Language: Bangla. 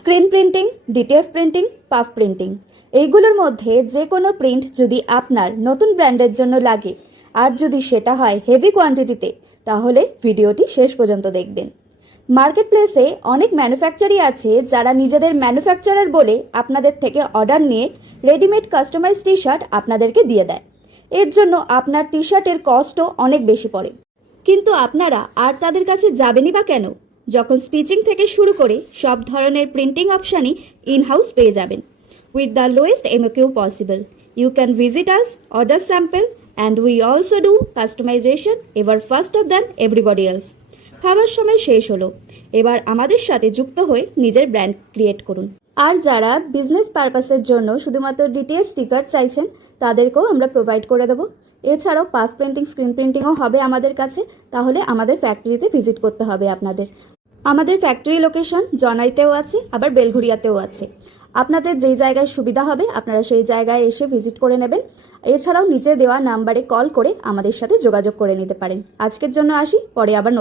Screen printing, DTF printing, puff printing এইগুলোর মধ্যে যে কোনো প্রিন্ট যদি আপনার নতুন ব্র্যান্ডের জন্য লাগে আর যদি সেটা হয় হেভি কোয়ান্টিটিতে, তাহলে ভিডিওটি শেষ পর্যন্ত দেখবেন। মার্কেট প্লেসে অনেক ম্যানুফ্যাকচারই আছে যারা নিজেদের ম্যানুফ্যাকচারার বলে আপনাদের থেকে অর্ডার নিয়ে রেডিমেড কাস্টমাইজ টি শার্ট আপনাদেরকে দিয়ে দেয়। এর জন্য আপনার টি শার্টের কস্টও অনেক বেশি পড়ে। কিন্তু আপনারা আর তাদের কাছে যাবেনই বা কেন, যখন স্টিচিং থেকে শুরু করে সব ধরনের প্রিন্টিং অপশানই ইন হাউস পেয়ে যাবেন with the lowest MOQ possible. You can visit us, order sample, and we also do customisation ever faster than everybody else. ভাবার সময় শেষ হলো, এবার আমাদের সাথে যুক্ত হয়ে নিজের ব্র্যান্ড ক্রিয়েট করুন। আর যারা বিজনেস পারপাসের জন্য শুধুমাত্র ডিটিএফ স্টিকার চাইছেন, তাদেরকেও আমরা প্রোভাইড করে দেবো। এছাড়াও পাফ প্রিন্টিং, স্ক্রিন প্রিন্টিংও হবে আমাদের কাছে। তাহলে আমাদের ফ্যাক্টরিতে ভিজিট করতে হবে আপনাদের। আমাদের ফ্যাক্টরি লোকেশন জনাইতেও আছে, আবার বেলঘরিয়াতেও আছে। আপনাদের যেই জায়গায় সুবিধা হবে আপনারা সেই জায়গায় এসে ভিজিট করে নেবেন। এছাড়াও নিচে দেওয়া নাম্বারে কল করে আমাদের সাথে যোগাযোগ করে নিতে পারেন। আজকের জন্য আসি, পরে আবার